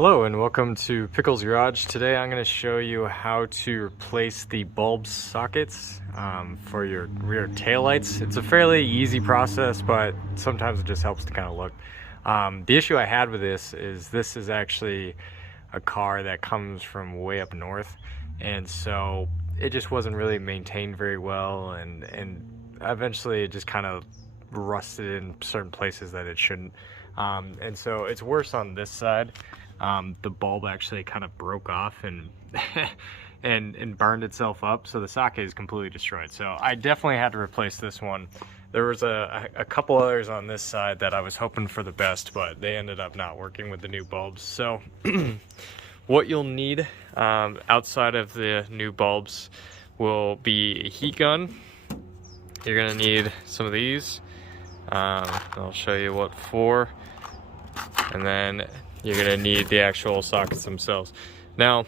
Hello and welcome to Pickle's Garage. Today I'm going to show you how to replace the bulb sockets for your rear taillights. It's a fairly easy process, but sometimes it just helps to kind of look. The issue I had with this is actually a car that comes from way up north, and so it just wasn't really maintained very well, and eventually it just kind of rusted in certain places that it shouldn't. And so it's worse on this side. The bulb actually kind of broke off and and burned itself up, so the socket is completely destroyed. So I definitely had to replace this one. There was a couple others on this side that I was hoping for the best, but they ended up not working with the new bulbs. So what you'll need outside of the new bulbs will be a heat gun. You're gonna need some of these. I'll show you what for, and then you're gonna need the actual sockets themselves. Now,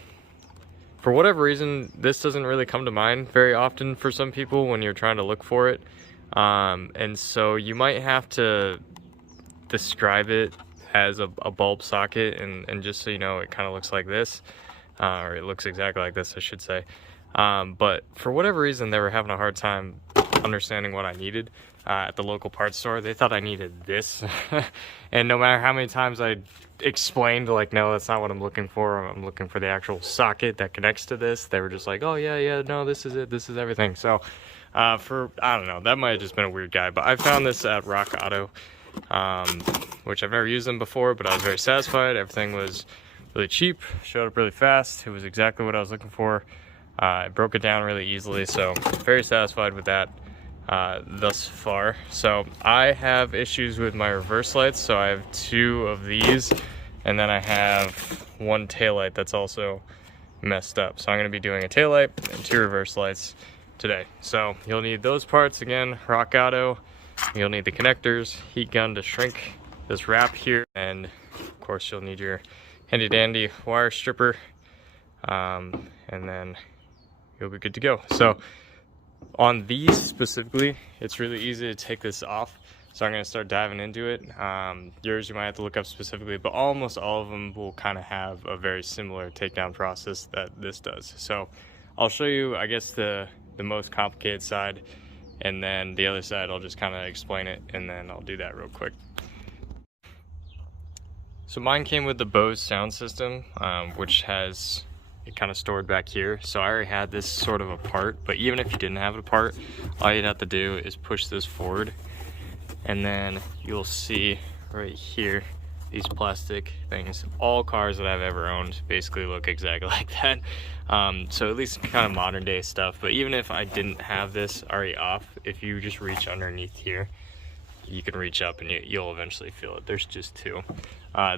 for whatever reason, this doesn't really come to mind very often for some people when you're trying to look for it. And so you might have to describe it as a bulb socket, and just so you know, it kind of looks like this, or it looks exactly like this, I should say. But for whatever reason, they were having a hard time understanding what I needed at the local parts store. They thought I needed this. And no matter how many times I explained, like, no, that's not what I'm looking for, I'm looking for the actual socket that connects to this, they were just like, oh yeah, no, this is it, this is everything. So I don't know, that might have just been a weird guy, but I found this at Rock Auto, which I've never used them before, but I was very satisfied. Everything was really cheap, showed up really fast, it was exactly what I was looking for. I broke it down really easily, so very satisfied with that thus far. So I have issues with my reverse lights, so I have two of these, and then I have one taillight that's also messed up. So I'm going to be doing a taillight and two reverse lights today. So you'll need those parts again, Rock Auto. You'll need the connectors, heat gun to shrink this wrap here, and of course you'll need your handy dandy wire stripper, and then you'll be good to go. So on these specifically, it's really easy to take this off, so I'm going to start diving into it. Yours you might have to look up specifically, but almost all of them will kind of have a very similar takedown process that this does. So I'll show you, I guess, the most complicated side, and then the other side I'll just kind of explain it, and then I'll do that real quick. So mine came with the Bose sound system, which has it kind of stored back here. So I already had this sort of apart, but even if you didn't have it apart, all you'd have to do is push this forward, and then you'll see right here these plastic things. All cars that I've ever owned basically look exactly like that. So at least kind of modern day stuff. But even if I didn't have this already off, if you just reach underneath here, you can reach up and you'll eventually feel it. There's just two.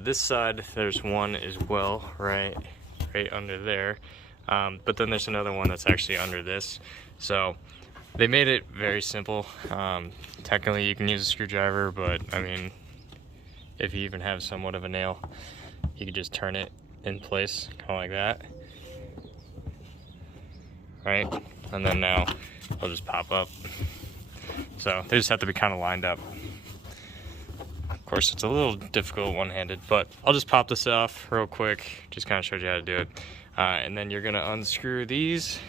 This side, there's one as well, right under there, but then there's another one that's actually under this. So they made it very simple. Technically you can use a screwdriver, but I mean, if you even have somewhat of a nail, you can just turn it in place, kind of like that, right? And then now it'll just pop up. So they just have to be kind of lined up. Of course, it's a little difficult one-handed, but I'll just pop this off real quick. Just kind of showed you how to do it. And then you're gonna unscrew these,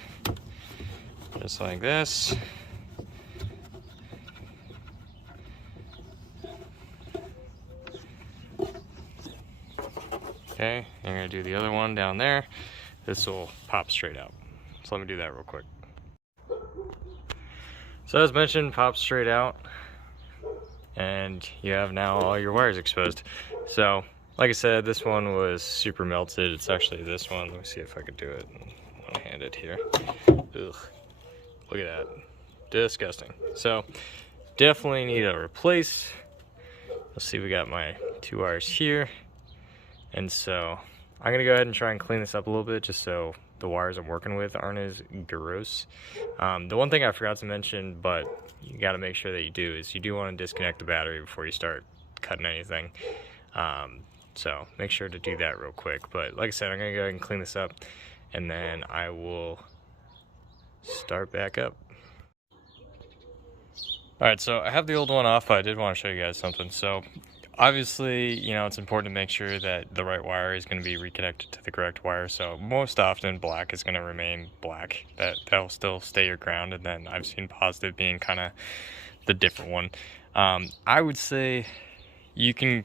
just like this. Okay, you're gonna do the other one down there. This will pop straight out. So let me do that real quick. So as mentioned, pop straight out, and you have now all your wires exposed. So like I said, this one was super melted. It's actually this one. Let me see if I could do it one-handed here. Ugh, look at that, disgusting. So definitely need to replace. Let's see, we got my two wires here, and so I'm gonna go ahead and try and clean this up a little bit, just so the wires I'm working with aren't as gross. The one thing I forgot to mention, but you got to make sure that you do, is you do want to disconnect the battery before you start cutting anything. So make sure to do that real quick. But like I said, I'm gonna go ahead and clean this up, and then I will start back up. All right, so I have the old one off, but I did want to show you guys something. So obviously, you know, it's important to make sure that the right wire is going to be reconnected to the correct wire. So most often black is going to remain black. That'll still stay your ground. And then I've seen positive being kind of the different one. I would say you can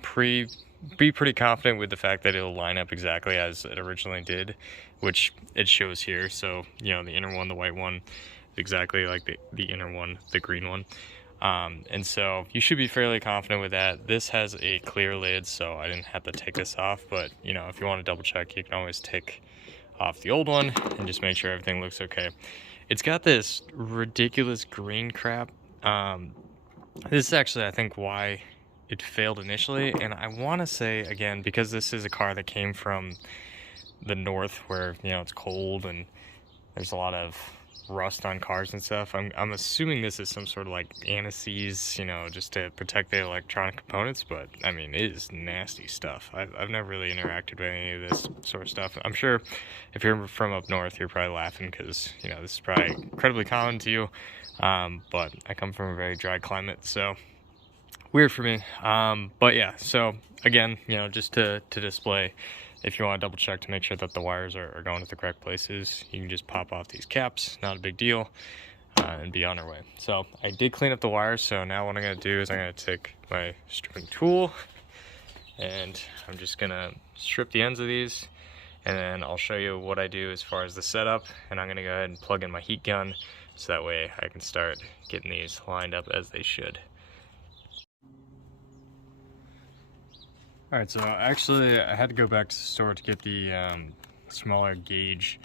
be pretty confident with the fact that it'll line up exactly as it originally did, which it shows here. So, you know, the inner one, the white one, is exactly like the inner one, the green one. And so you should be fairly confident with that. This has a clear lid, so I didn't have to take this off, but you know, if you want to double check, you can always take off the old one and just make sure everything looks okay. It's got this ridiculous green crap. This is actually, I think, why it failed initially. And I want to say, again, because this is a car that came from the north where, you know, it's cold and there's a lot of rust on cars and stuff. I'm assuming this is some sort of like anti-seize, you know, just to protect the electronic components, but I mean, it is nasty stuff. I've never really interacted with any of this sort of stuff. I'm sure if you're from up north, you're probably laughing because, you know, this is probably incredibly common to you, but I come from a very dry climate, so weird for me. But yeah, so again, you know, just to display, if you want to double check to make sure that the wires are going to the correct places, you can just pop off these caps, not a big deal, and be on our way. So I did clean up the wires, so now what I'm going to do is I'm going to take my stripping tool and I'm just going to strip the ends of these, and then I'll show you what I do as far as the setup, and I'm going to go ahead and plug in my heat gun so that way I can start getting these lined up as they should. Alright, so actually I had to go back to the store to get the smaller gauge,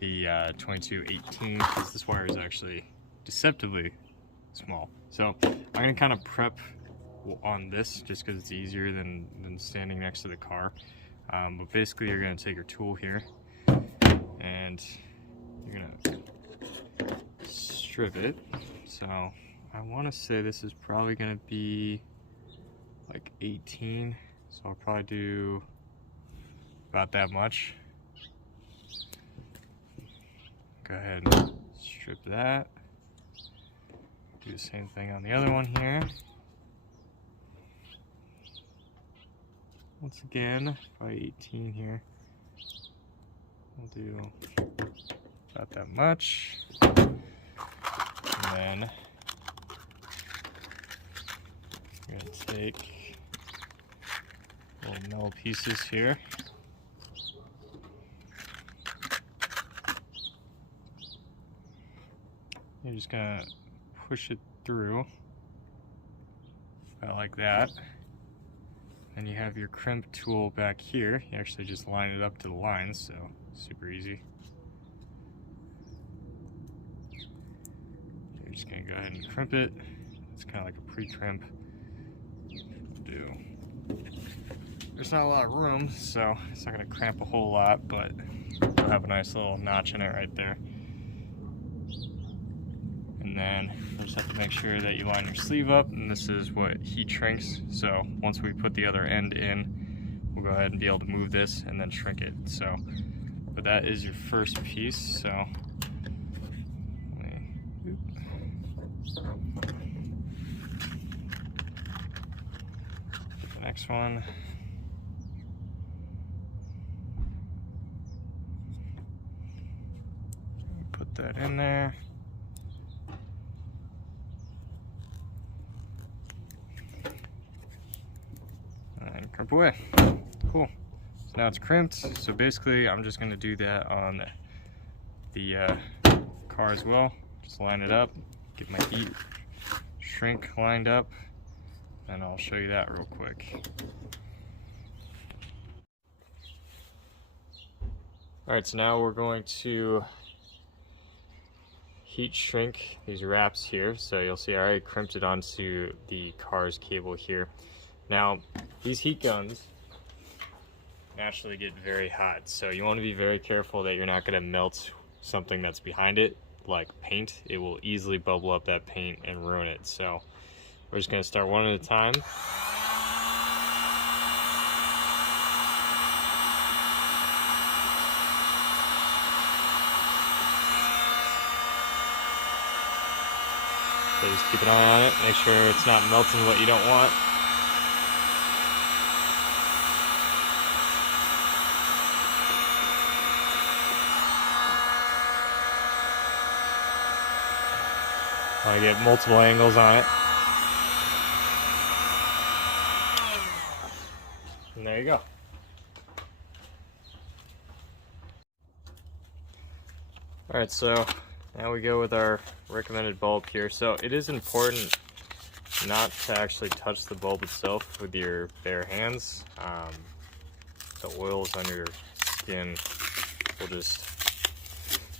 the 2218, because this wire is actually deceptively small. So I'm going to kind of prep on this just because it's easier than standing next to the car. But basically you're going to take your tool here and you're going to strip it. So I want to say this is probably going to be like 18. So I'll probably do about that much. Go ahead and strip that. Do the same thing on the other one here. Once again, probably 18 here. We'll do about that much. And then I'm going to take little metal pieces here. You're just gonna push it through about like that. And you have your crimp tool back here. You actually just line it up to the lines, so super easy. You're just gonna go ahead and crimp it. It's kind of like a pre-crimp. There's not a lot of room, so it's not going to cramp a whole lot, but you'll have a nice little notch in it right there. And then you just have to make sure that you line your sleeve up, and this is what heat shrinks. So once we put the other end in, we'll go ahead and be able to move this and then shrink it. So, but that is your first piece. So the next one. Put that in there. And crimp away. Cool. So now it's crimped. So basically I'm just going to do that on the car as well. Just line it up, get my heat shrink lined up, and I'll show you that real quick. Alright, so now we're going to heat shrink these wraps here. So you'll see I already crimped it onto the car's cable here. Now these heat guns naturally get very hot, so you want to be very careful that you're not going to melt something that's behind it, like paint. It will easily bubble up that paint and ruin it. So we're just going to start one at a time. So just keep an eye on it, make sure it's not melting what you don't want. I get multiple angles on it. And there you go. Alright, so now we go with our recommended bulb here. So it is important not to actually touch the bulb itself with your bare hands. The oils on your skin will just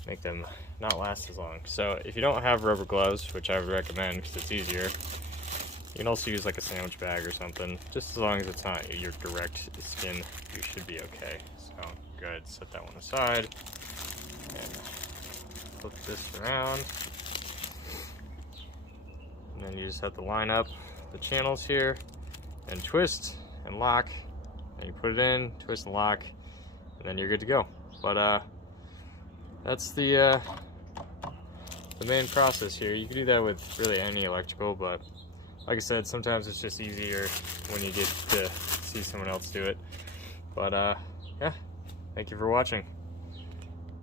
make them not last as long. So if you don't have rubber gloves, which I would recommend because it's easier, you can also use like a sandwich bag or something. Just as long as it's not your direct skin, you should be okay. So go ahead, set that one aside and flip this around. And then you just have to line up the channels here and twist and lock. And you put it in, twist and lock, and then you're good to go. But that's the main process here. You can do that with really any electrical, but like I said, sometimes it's just easier when you get to see someone else do it. But yeah, thank you for watching.